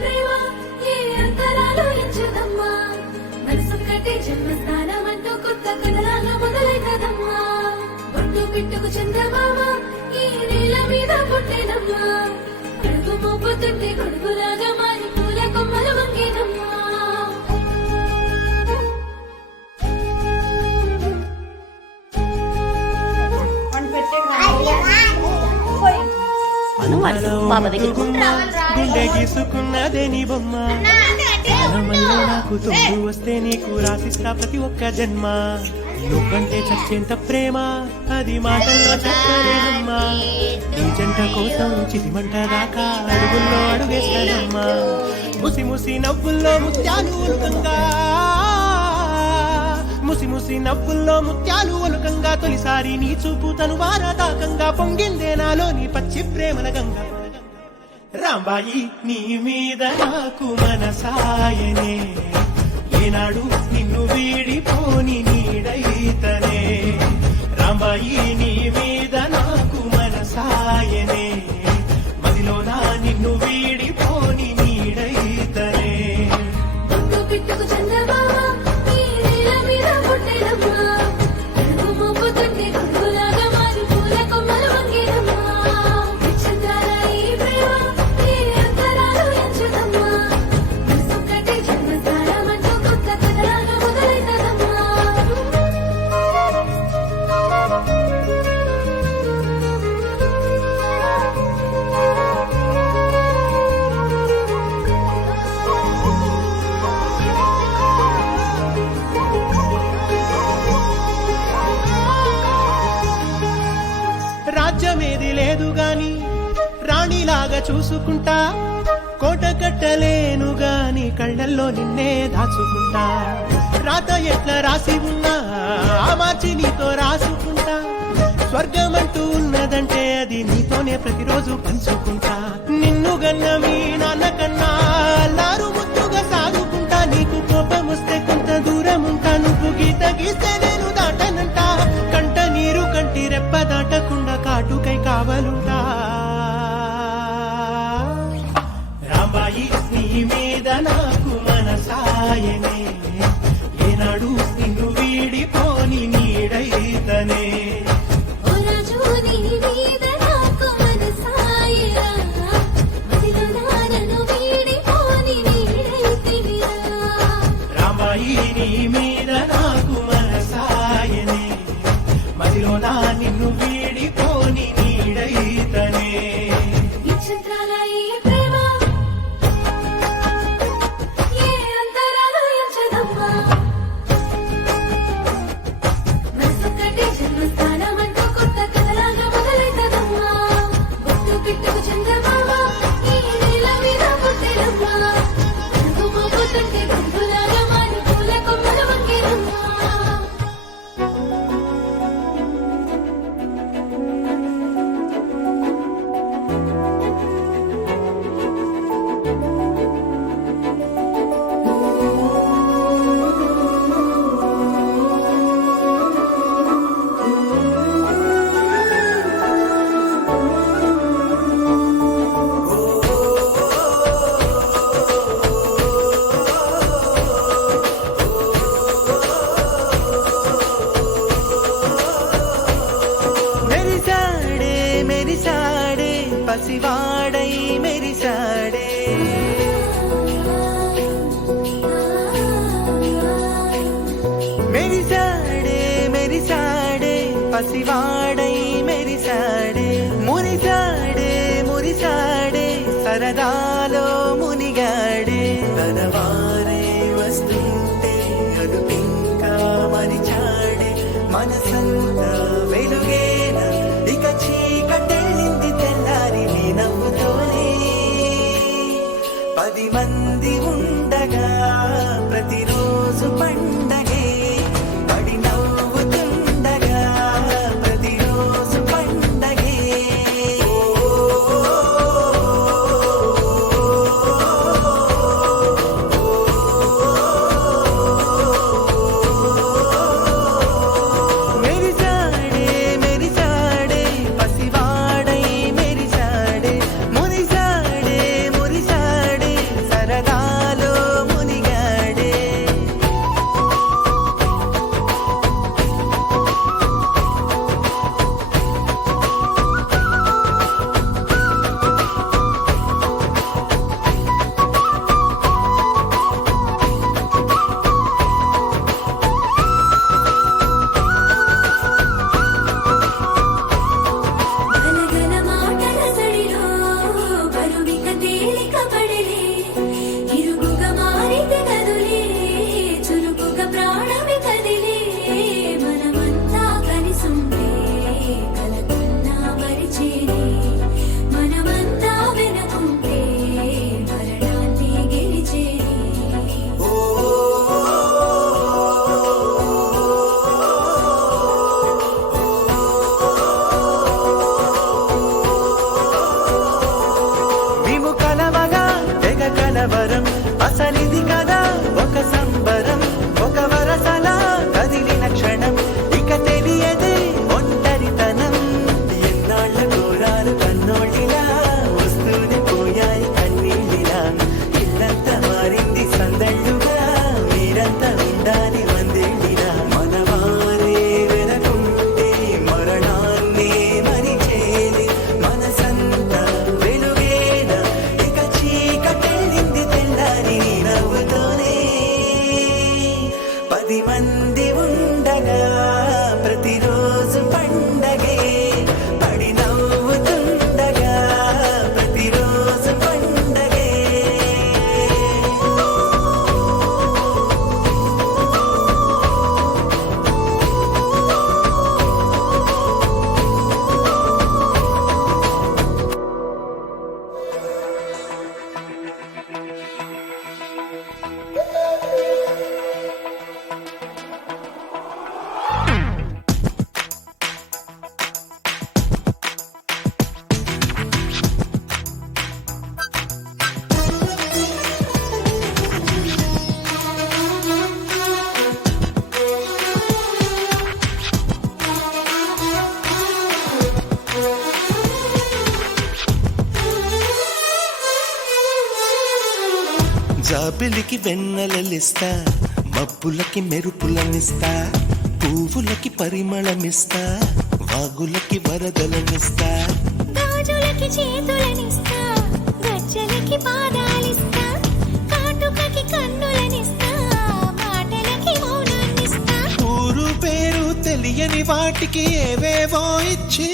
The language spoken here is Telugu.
ప్రేమ ఏ అంతరాలు ఎంచదమ్మా మనసొక్కటే జన్మస్థానమంటూ కొత్త కథలాగా మొదలైతదమ్మా ఒట్టు పిట్టుకు చందమామ ఈ నేల మీద పుట్టేనమ్మా కడుపు మోపుతుంటే కొడుకులాగా మారి పూల కొమ్మలు వంగేనమ్మా గుండె గీసుకున్నదే నీ బొమ్మ మళ్ళీ నాకు తోడు వస్తే నీకు రాసిస్తా ప్రతి ఒక్క జన్మ నువ్వంటే చచ్చేంత ప్రేమ అది మాటల్లో చెప్పలేనమ్మా నీ జంట కోసం చితిమంట దాకా అడుగుల్లో అడుగేస్తానమ్మా ముసి ముసి నవ్వుల్లో ముత్యాలు ఉలుకంగా ముసి ముసి నవ్వుల్లో ముత్యాలు ఒలుకంగా తొలిసారి నీ చూపు తను వారదాకంగా పొంగిందే నాలో నీ పచ్చి ప్రేమల గంగా రాంబాయి నీ మీద నాకు మనసాయనే ఏనాడు నిన్ను వీడిపోని నీడైతనే రాంబాయి నీ మీద నాకు మనసాయనే మదిలోనా నిన్ను వీడిపోని నీడైతనే పిట్టుకు చందమామ ఈ నేల మీద పుట్టేనమ్మా కడుపు మోపుతుంటే కొడుకులాగా మారి పూల కొమ్మలు వంగేనమ్మా నక్షత్రాల ఈ ప్రేమ ఏ అంతరాలు ఎంచదమ్మా మనసొక్కటే జన్మస్థానమంటూ కొత్త కథలాగా మొదలైతదమ్మా రాజ్యమేది లేదు గాని రాణిలాగా చూసుకుంటా కోట కట్టలేను గాని కళ్ళల్లో నిన్నే దాచుకుంటా రాత ఎట్లా రాసి ఉన్నా ఆ మార్చి నీతో రాసుకుంటా స్వర్గమంటూ ఉన్నదంటే అది నీతోనే ప్రతిరోజు పంచుకుంటా నిన్ను గన్న మీ నాన్న కన్నా అల్లారు ముద్దుగా సాగుకుంటా నీకు కోపం వస్తే కొంత దూరం ఉంటా నువ్వు గీత గీస్తే నేను దాటనంటా కంట నీరు కంటి రెప్ప దాటకుండా కాటుకై కావలుంటా రాంబాయి నీ మీద నాకు మనసాయనే ఏనాడు నిన్ను వీడిపోని నీడైతనే ఓ రాజు నీ మీద నాకు మనసాయరా మదిలోనా నన్ను వీడిపోని నీడైతివిరా రాంబాయి నీ మీద నాకు మనసాయనే మదిలోనా నిన్ను వీడిపోని నీడైతనే నక్షత్రాల ఈ ప్రేమ ఏ అంతరాలు ఎంచదమ్మా మనసొక్కటే జన్మస్థానమంటూ కొత్త కథలాగా మొదలైతదమ్మా ఒట్టు పిట్టుకు చందమామ ఈ నేల మీద పుట్టేనమ్మా కడుపు మోపుతుంటే కొడుకులాగా మారి పూల కొమ్మలు వంగేనమ్మా మెరిసాడే మెరిసాడే పసివాడై మెరిసాడే మెరిసాడే మెరిసాడే పసివాడై మెరిసాడే మురిసాడే మురిసాడే సరదాలో మునిగాడే తనవారే వస్తుంటే అడుపింకా మరిచాడే మనసంతా వెలుగేన ఇక చీకటెళ్ళింది తెల్లారి నీ నవ్వుతోనే 10 మంది ఉండగా ప్రతిరోజు పండగే పడి నవ్వుతుండగా ప్రతిరోజు పండగే మెరిసాడే మెరిసాడే పసివాడై మెరిసాడే మురిసాడే మురిసాడే కలవరం అసలిది కదా ఒక సంబరం ఒక వరసలా కదిలిన క్షణం ఇక తెలియదే ఒంటరితనం ఎన్నాళ్ళ కోరాలు కన్నోళ్ళిలా వస్తూనే పోయాయి కన్నీళ్ళిలా ఇల్లంతా మారింది సందళ్ళుగా మీరంతా ఉండాలి వందేళ్ళిలా మనవారే వెనకుంటే మరణాన్నే మరిచేది మనసంతా వెలుగేన ఇక చీకటెళ్ళింది తెల్లారి నీ నవ్వుతోనే 10 మంది ఉండగా ప్రతిరోజు పండగే పడి నవ్వుతుండగా ప్రతిరోజు పండగే జాబిలికి వెన్నెలలిస్తా మబ్బులకి మెరుపులనిస్తా పువ్వులకి పరిమళమిస్తా వాగులకి వరదలనిస్తా గాజులకి చేతులనిస్తా గజ్జలకి పాదాలిస్తా కాటుకకి కన్నులనిస్తా మాటలకి మౌనాన్నిస్తా ఊరు పేరు తెలియని వాటికి ఏవేవో ఇచ్చి